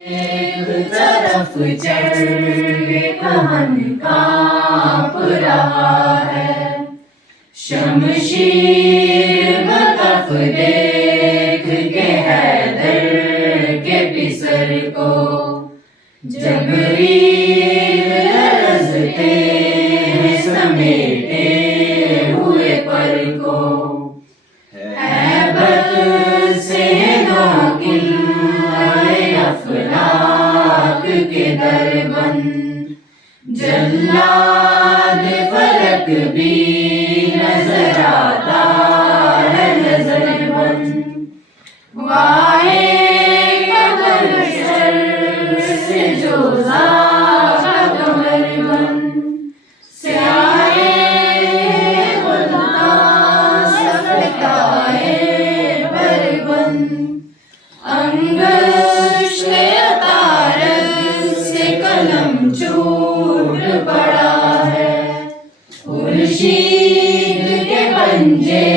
एक तरफ चढ़ के कहन कांप रहा है, शमशीर बकफ देख के हैदर के पिसर को, जबरील लरज़ते समेटे हुए पर को, हैबत से नाकिल अफलाक के दरबंद, जल्लाद फलक भी नजर आता है नजरबंद, वाहे कमर शर से जो ज़ाका कमरबंद, स्याहे खुदा सफताए बरबंद, अंगुष्ठे तारक से कलम छूट पड़ा है, खुर्शीद के पंजे